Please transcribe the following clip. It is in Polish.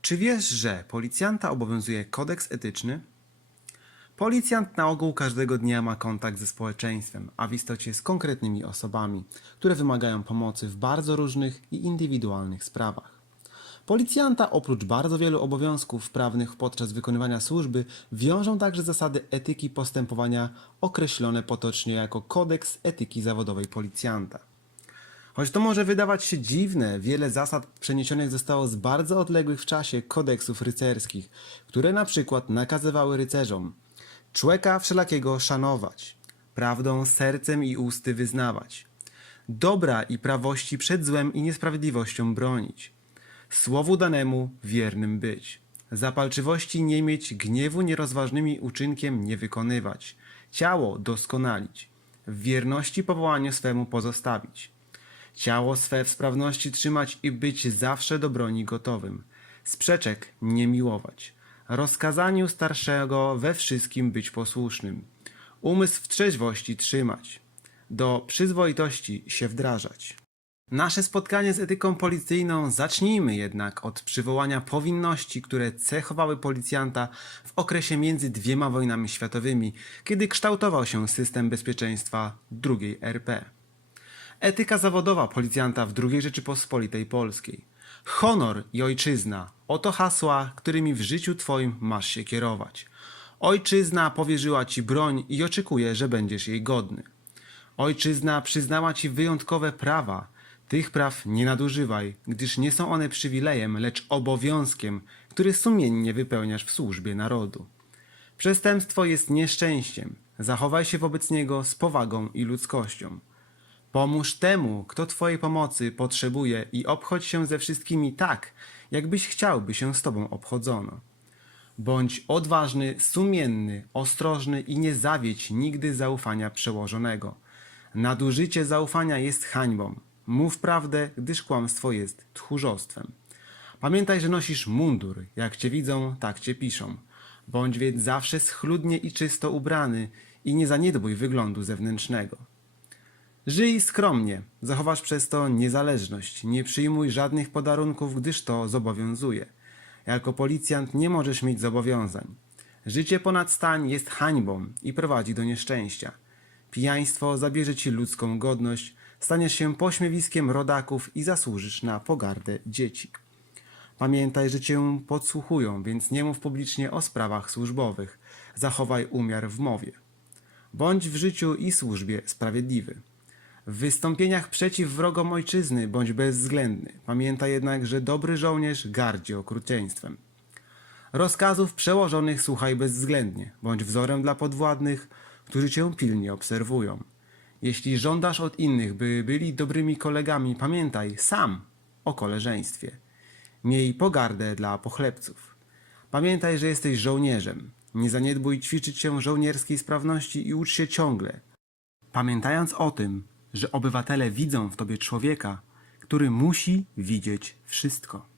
Czy wiesz, że policjanta obowiązuje kodeks etyczny? Policjant na ogół każdego dnia ma kontakt ze społeczeństwem, a w istocie z konkretnymi osobami, które wymagają pomocy w bardzo różnych i indywidualnych sprawach. Policjanta oprócz bardzo wielu obowiązków prawnych podczas wykonywania służby wiążą także zasady etyki postępowania określone potocznie jako kodeks etyki zawodowej policjanta. Choć to może wydawać się dziwne, wiele zasad przeniesionych zostało z bardzo odległych w czasie kodeksów rycerskich, które na przykład nakazywały rycerzom człeka wszelakiego szanować, prawdą sercem i usty wyznawać, dobra i prawości przed złem i niesprawiedliwością bronić, słowu danemu wiernym być, zapalczywości nie mieć, gniewu nierozważnymi uczynkiem nie wykonywać, ciało doskonalić, w wierności powołaniu swemu pozostawić, ciało swe w sprawności trzymać i być zawsze do broni gotowym, sprzeczek nie miłować, rozkazaniu starszego we wszystkim być posłusznym, umysł w trzeźwości trzymać, do przyzwoitości się wdrażać. Nasze spotkanie z etyką policyjną zacznijmy jednak od przywołania powinności, które cechowały policjanta w okresie między dwiema wojnami światowymi, kiedy kształtował się system bezpieczeństwa II RP. Etyka zawodowa policjanta w II Rzeczypospolitej Polskiej. Honor i ojczyzna oto hasła, którymi w życiu Twoim masz się kierować. Ojczyzna powierzyła Ci broń i oczekuje, że będziesz jej godny. Ojczyzna przyznała Ci wyjątkowe prawa. Tych praw nie nadużywaj, gdyż nie są one przywilejem, lecz obowiązkiem, który sumiennie wypełniasz w służbie narodu. Przestępstwo jest nieszczęściem. Zachowaj się wobec niego z powagą i ludzkością. Pomóż temu, kto Twojej pomocy potrzebuje i obchodź się ze wszystkimi tak, jakbyś chciał, by się z Tobą obchodzono. Bądź odważny, sumienny, ostrożny i nie zawiedź nigdy zaufania przełożonego. Nadużycie zaufania jest hańbą. Mów prawdę, gdyż kłamstwo jest tchórzostwem. Pamiętaj, że nosisz mundur. Jak cię widzą, tak cię piszą. Bądź więc zawsze schludnie i czysto ubrany i nie zaniedbuj wyglądu zewnętrznego. Żyj skromnie, zachowasz przez to niezależność, nie przyjmuj żadnych podarunków, gdyż to zobowiązuje. Jako policjant nie możesz mieć zobowiązań. Życie ponad stań jest hańbą i prowadzi do nieszczęścia. Pijaństwo zabierze ci ludzką godność, staniesz się pośmiewiskiem rodaków i zasłużysz na pogardę dzieci. Pamiętaj, że cię podsłuchują, więc nie mów publicznie o sprawach służbowych. Zachowaj umiar w mowie. Bądź w życiu i służbie sprawiedliwy. W wystąpieniach przeciw wrogom ojczyzny bądź bezwzględny. Pamiętaj jednak, że dobry żołnierz gardzi okrucieństwem. Rozkazów przełożonych słuchaj bezwzględnie, bądź wzorem dla podwładnych, którzy cię pilnie obserwują. Jeśli żądasz od innych, by byli dobrymi kolegami, pamiętaj sam o koleżeństwie. Miej pogardę dla pochlebców. Pamiętaj, że jesteś żołnierzem. Nie zaniedbuj ćwiczyć się żołnierskiej sprawności i ucz się ciągle. Pamiętając o tym, że obywatele widzą w tobie człowieka, który musi widzieć wszystko.